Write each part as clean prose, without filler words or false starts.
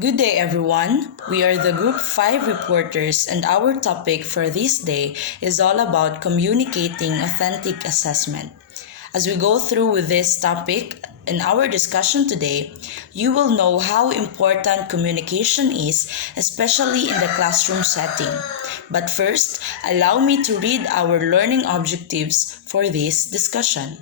Good day, everyone. We are the Group 5 reporters, and our topic for this day is all about communicating authentic assessment. As we go through with this topic in our discussion today, you will know how important communication is, especially in the classroom setting. But first, allow me to read our learning objectives for this discussion.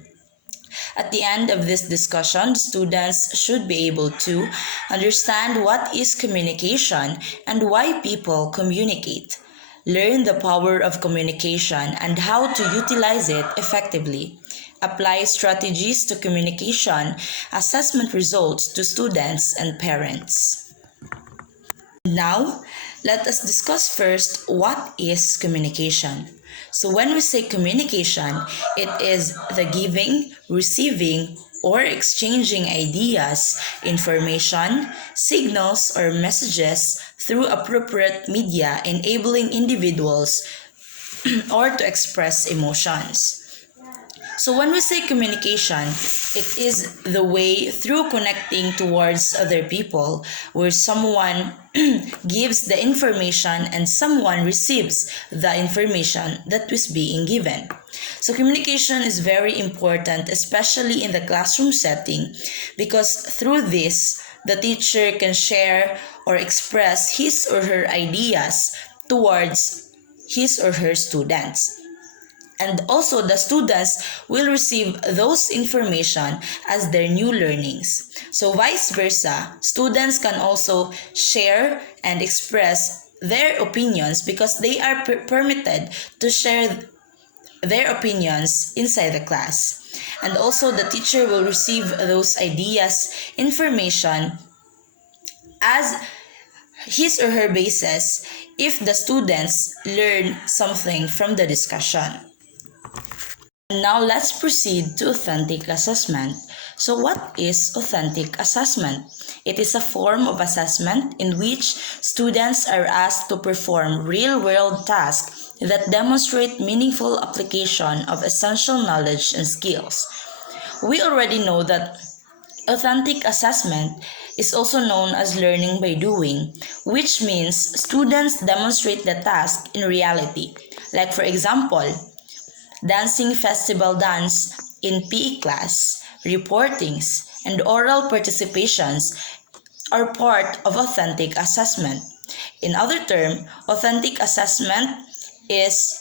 At the end of this discussion, students should be able to understand what is communication and why people communicate, learn the power of communication and how to utilize it effectively, apply strategies to communication assessment results to students and parents. Now, let us discuss first what is communication. So when we say communication, it is the giving, receiving, or exchanging ideas, information, signals, or messages through appropriate media enabling individuals or to express emotions. So when we say communication, it is the way through connecting towards other people where someone gives the information and someone receives the information that was being given. So communication is very important, especially in the classroom setting, because through this, the teacher can share or express his or her ideas towards his or her students. And also the students will receive those information as their new learnings. So vice versa, students can also share and express their opinions because they are permitted to share their opinions inside the class. And also the teacher will receive those ideas, information as his or her basis if the students learn something from the discussion. Now let's proceed to authentic assessment. So what is authentic assessment? It is a form of assessment in which students are asked to perform real-world tasks that demonstrate meaningful application of essential knowledge and skills. We already know that authentic assessment is also known as learning by doing, which means students demonstrate the task in reality. Like for example, dancing festival dance in PE class, reportings, and oral participations are part of authentic assessment. In other terms, authentic assessment is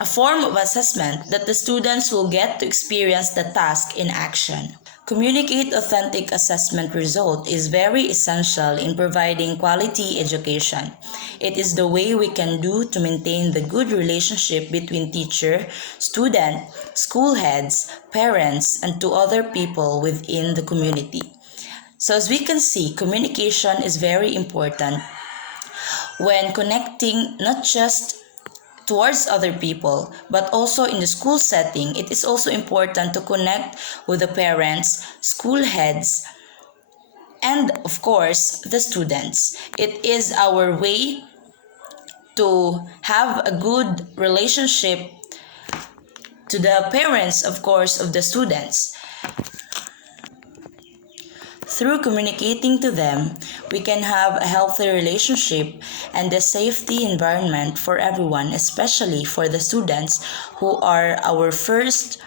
a form of assessment that the students will get to experience the task in action. Communicate authentic assessment result is very essential in providing quality education. It is the way we can do to maintain the good relationship between teacher, student, school heads, parents, and to other people within the community. So as we can see, communication is very important when connecting not just towards other people, but also in the school setting. It is also important to connect with the parents, school heads, and of course, the students. It is our way to have a good relationship to the parents, of course, of the students. Through communicating to them, we can have a healthy relationship and a safety environment for everyone, especially for the students who are our first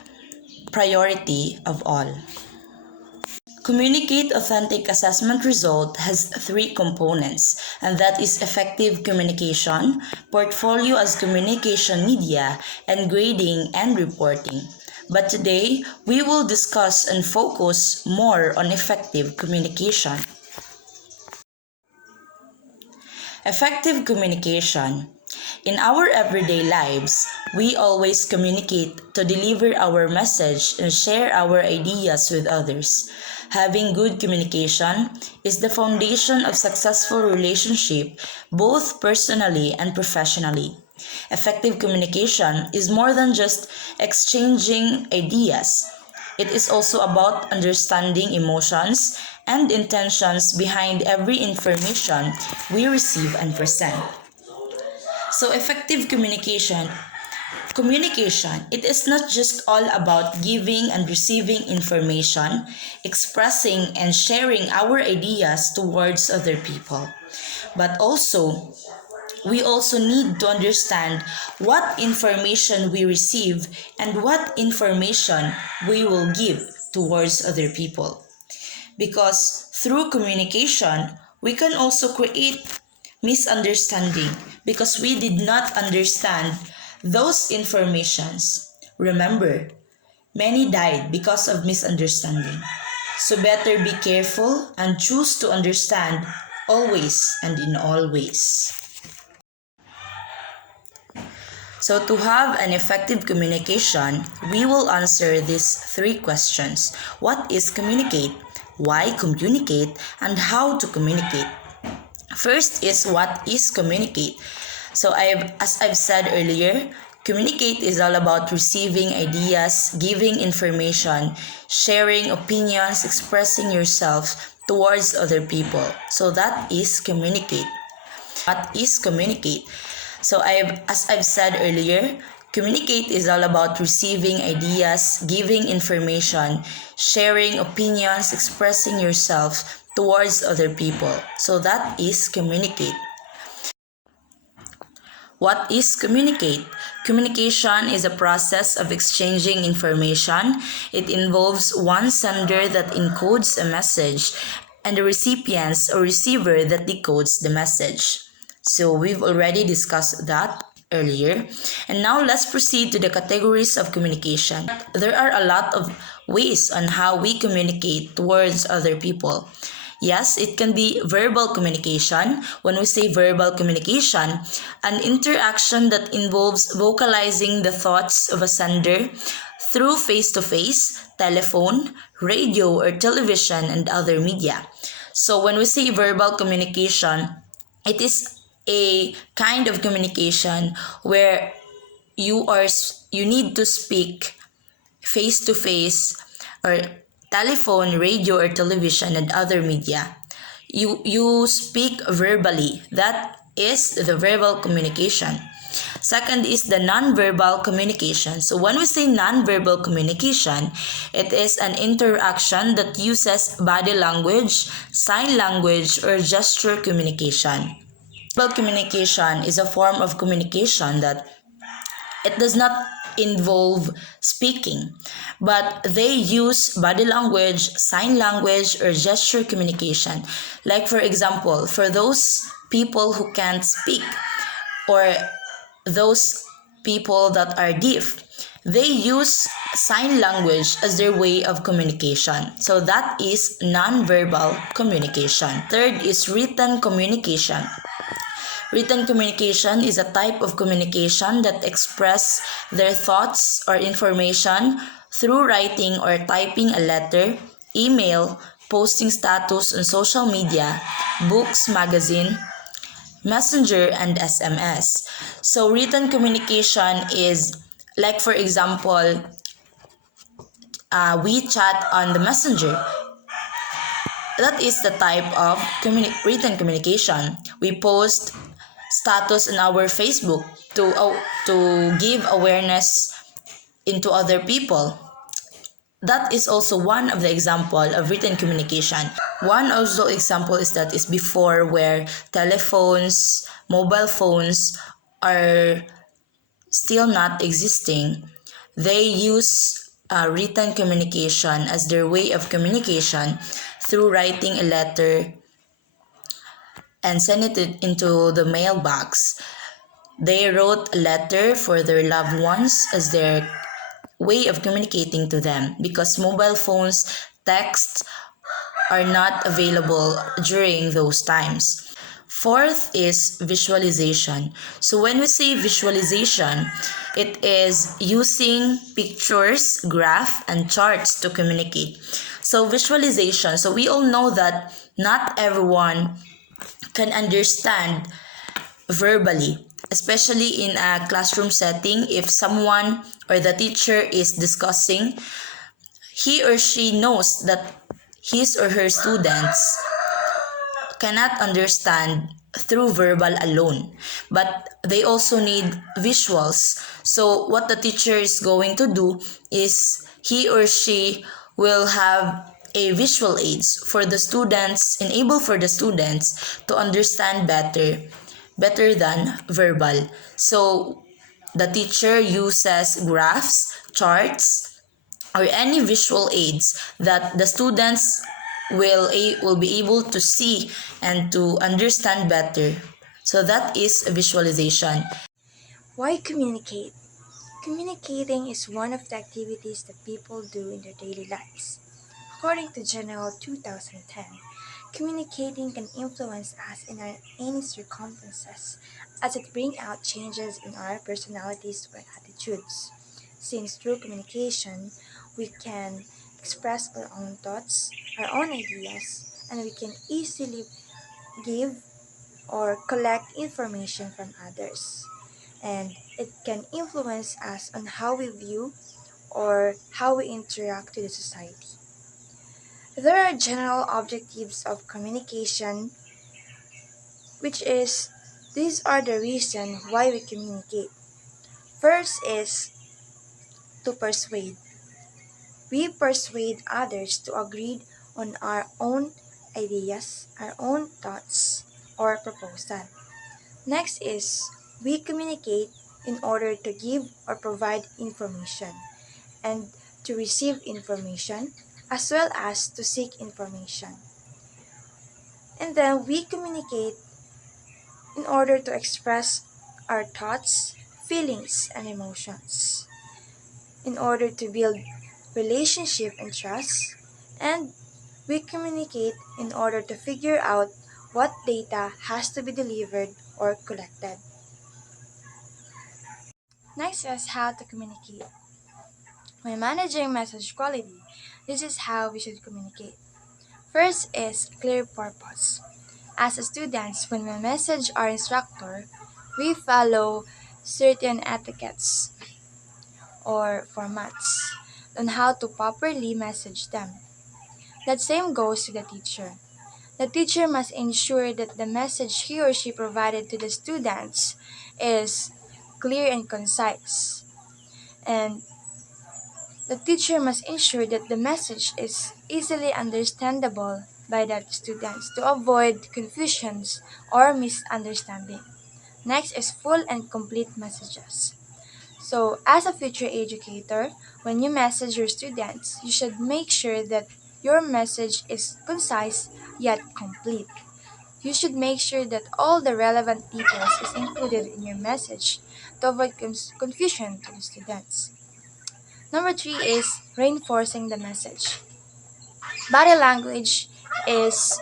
priority of all. Communicate authentic assessment result has three components, and that is effective communication, portfolio as communication media, and grading and reporting. But today, we will discuss and focus more on effective communication. Effective communication. In our everyday lives, we always communicate to deliver our message and share our ideas with others. Having good communication is the foundation of successful relationship, both personally and professionally. Effective communication is more than just exchanging ideas. It is also about understanding emotions and intentions behind every information we receive and present. So effective communication Communication, it is not just all about giving and receiving information, expressing and sharing our ideas towards other people, but we also need to understand what information we receive and what information we will give towards other people. Because through communication, we can also create misunderstanding because we did not understand those informations. Remember, many died because of misunderstanding. So better be careful and choose to understand always and in all ways. So to have an effective communication, we will answer these three questions. What is communicate? Why communicate? And how to communicate? First is what is communicate? So as I've said earlier, communicate is all about receiving ideas, giving information, sharing opinions, expressing yourself towards other people. So that is communicate. What is communicate? So as I've said earlier, communicate is all about receiving ideas, giving information, sharing opinions, expressing yourself towards other people. So that is communicate. What is communicate? Communication is a process of exchanging information. It involves one sender that encodes a message and the recipients or receiver that decodes the message. So we've already discussed that earlier. And now let's proceed to the categories of communication. There are a lot of ways on how we communicate towards other people. Yes, it can be verbal communication. When we say verbal communication, an interaction that involves vocalizing the thoughts of a sender through face-to-face, telephone, radio, or television, and other media. So when we say verbal communication, it is a kind of communication where you need to speak face to face or telephone, radio or television and other media. You speak verbally. That is the verbal communication. Second is the non-verbal communication. So when we say non-verbal communication, it is an interaction that uses body language, sign language or gesture communication. Verbal communication is a form of communication that it does not involve speaking, but they use body language, sign language, or gesture communication. Like for example, for those people who can't speak or those people that are deaf, they use sign language as their way of communication. So that is non-verbal communication. Third is written communication. Written communication is a type of communication that express their thoughts or information through writing or typing a letter, email, posting status on social media, books, magazine, messenger, and SMS. So written communication is like for example, we chat on the messenger. That is the type of written communication. We post status on our Facebook to give awareness into other people. That is also one of the example of written communication. One also example is that is before where telephones, mobile phones are still not existing. They use written communication as their way of communication through writing a letter and send it into the mailbox. They wrote a letter for their loved ones as their way of communicating to them because mobile phones, texts are not available during those times. Fourth is visualization. So when we say visualization, it is using pictures, graph, and charts to communicate. So visualization, so we all know that not everyone can understand verbally, especially in a classroom setting. If someone or the teacher is discussing, he or she knows that his or her students cannot understand through verbal alone, but they also need visuals. So what the teacher is going to do is he or she will have a visual aids for the students, enable for the students to understand better than verbal. So the teacher uses graphs, charts, or any visual aids that the students will be able to see and to understand better. So that is visualization. Why communicate? Communicating is one of the activities that people do in their daily lives. According to General 2010, communicating can influence us in any circumstances as it brings out changes in our personalities or attitudes. Since through communication, we can express our own thoughts, our own ideas, and we can easily give or collect information from others. And it can influence us on how we view or how we interact with the society. There are general objectives of communication, which is these are the reason why we communicate. First is to persuade. We persuade others to agree on our own ideas, our own thoughts, or proposal. Next is we communicate in order to give or provide information and to receive information as well as to seek information. And then we communicate in order to express our thoughts, feelings, and emotions, in order to build relationship and trust, and we communicate in order to figure out what data has to be delivered or collected. Next is how to communicate. When managing message quality, this is how we should communicate. First is clear purpose. As a students, when we message our instructor, we follow certain etiquettes or formats on how to properly message them. That same goes to the teacher. The teacher must ensure that the message he or she provided to the students is clear and concise. And the teacher must ensure that the message is easily understandable by the students to avoid confusions or misunderstanding. Next is full and complete messages. So, as a future educator, when you message your students, you should make sure that your message is concise yet complete. You should make sure that all the relevant details is included in your message to avoid confusion to the students. Number three is reinforcing the message. Body language is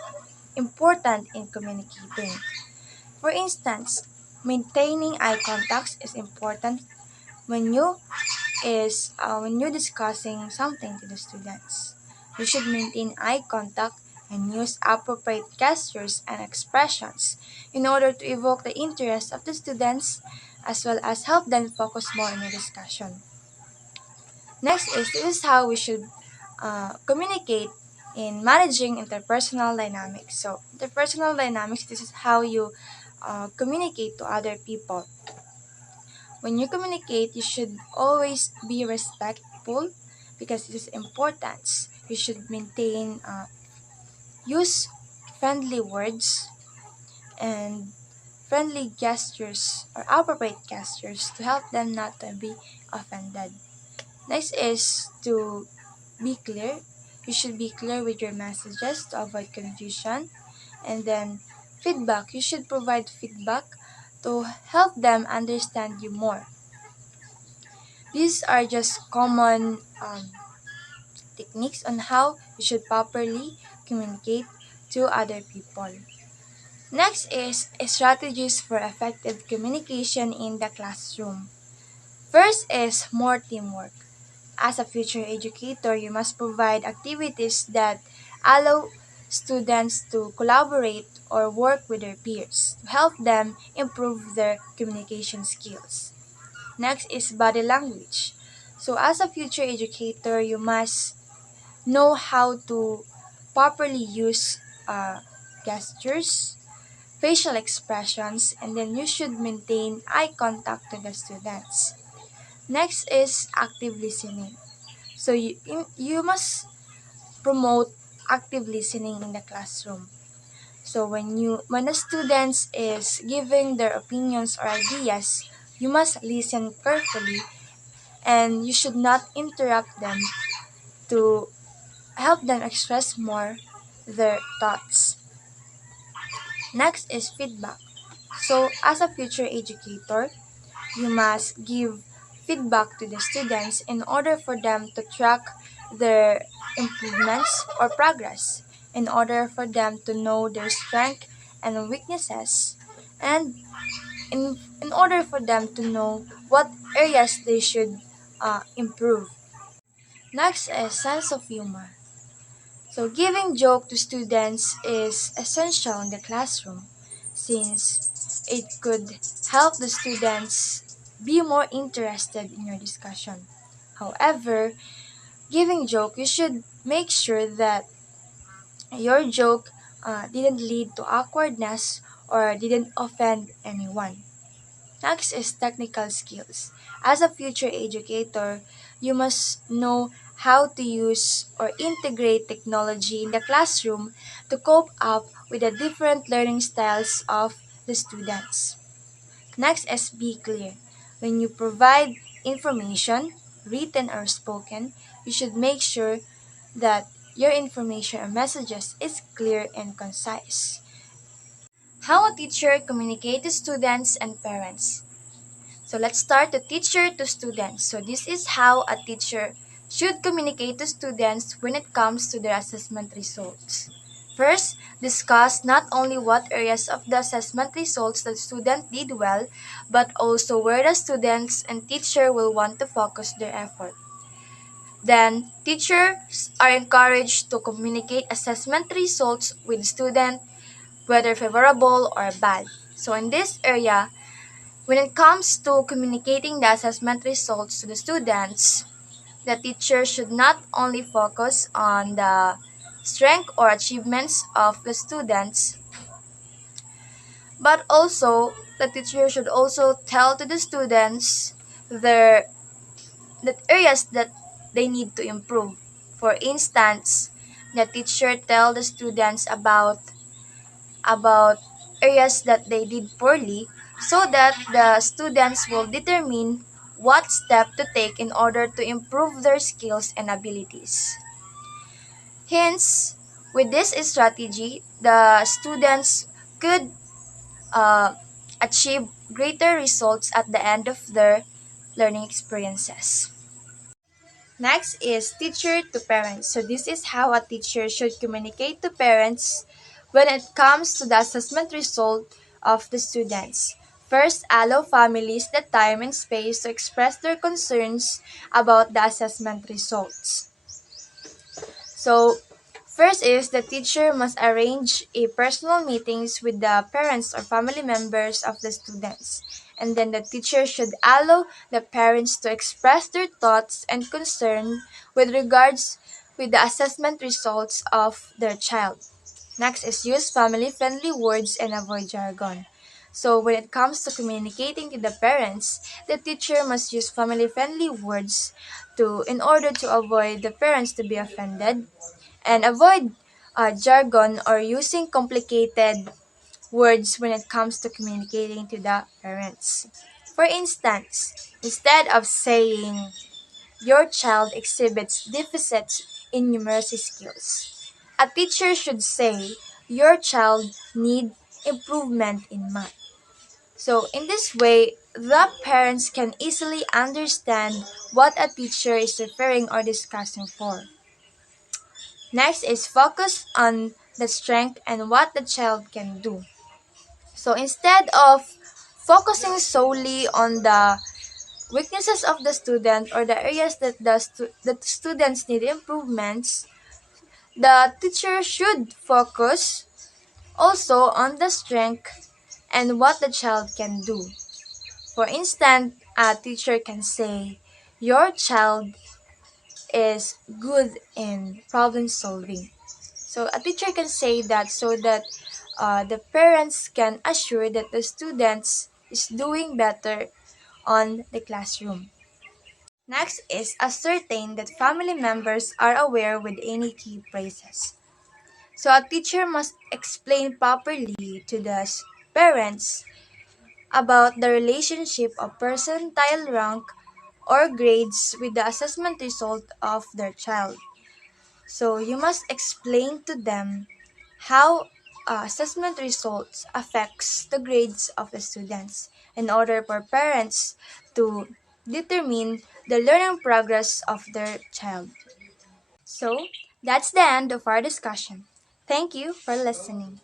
important in communicating. For instance, maintaining eye contact is important when you discussing something to the students. You should maintain eye contact and use appropriate gestures and expressions in order to evoke the interest of the students as well as help them focus more on the discussion. Next is this is how we should communicate in managing interpersonal dynamics. So, interpersonal dynamics, this is how you communicate to other people. When you communicate, you should always be respectful because it is important. You should maintain, use friendly words and friendly gestures or appropriate gestures to help them not to be offended. Next is to be clear. You should be clear with your messages to avoid confusion. And then feedback. You should provide feedback to help them understand you more. These are just common techniques on how you should properly communicate to other people. Next is strategies for effective communication in the classroom. First is more teamwork. As a future educator, you must provide activities that allow students to collaborate or work with their peers to help them improve their communication skills. Next is body language. So, as a future educator, you must know how to properly use gestures, facial expressions, and then you should maintain eye contact to the students. Next is active listening. So you must promote active listening in the classroom. So when the students is giving their opinions or ideas, you must listen carefully and you should not interrupt them to help them express more their thoughts. Next is feedback. So as a future educator, you must give feedback to the students in order for them to track their improvements or progress, in order for them to know their strengths and weaknesses, and in order for them to know what areas they should improve. Next is sense of humor. So giving joke to students is essential in the classroom since it could help the students be more interested in your discussion. However, giving joke, you should make sure that your joke didn't lead to awkwardness or didn't offend anyone. Next is technical skills. As a future educator, you must know how to use or integrate technology in the classroom to cope up with the different learning styles of the students. Next is be clear. When you provide information, written or spoken, you should make sure that your information or messages is clear and concise. How a teacher communicates to students and parents. So let's start the teacher to students. So this is how a teacher should communicate to students when it comes to their assessment results. First, discuss not only what areas of the assessment results the student did well, but also where the students and teacher will want to focus their effort. Then, teachers are encouraged to communicate assessment results with students, whether favorable or bad. So in this area, when it comes to communicating the assessment results to the students, the teacher should not only focus on the strength or achievements of the students, but also the teacher should also tell to the students their the areas that they need to improve. For instance, the teacher tell the students about areas that they did poorly so that the students will determine what step to take in order to improve their skills and abilities. Hence, with this strategy, the students could uh, achieve greater results at the end of their learning experiences. Next is teacher to parents. So this is how a teacher should communicate to parents when it comes to the assessment result of the students. First, allow families the time and space to express their concerns about the assessment results. So, first is the teacher must arrange a personal meetings with the parents or family members of the students. And then the teacher should allow the parents to express their thoughts and concern with regards with the assessment results of their child. Next is use family-friendly words and avoid jargon. So when it comes to communicating to the parents, the teacher must use family-friendly words to in order to avoid the parents to be offended and avoid jargon or using complicated words when it comes to communicating to the parents. For instance, instead of saying your child exhibits deficits in numeracy skills, a teacher should say your child needs improvement in math. So in this way, the parents can easily understand what a teacher is referring or discussing for. Next is focus on the strength and what the child can do. So instead of focusing solely on the weaknesses of the student or the areas that the students need improvements, the teacher should focus also on the strength and what the child can do. For instance, a teacher can say, your child is good in problem solving. So a teacher can say that so that the parents can assure that the students is doing better on the classroom. Next is ascertain that family members are aware with any key phrases. So a teacher must explain properly to the parents about the relationship of percentile rank or grades with the assessment result of their child. So you must explain to them how assessment results affects the grades of the students in order for parents to determine the learning progress of their child. So that's the end of our discussion. Thank you for listening.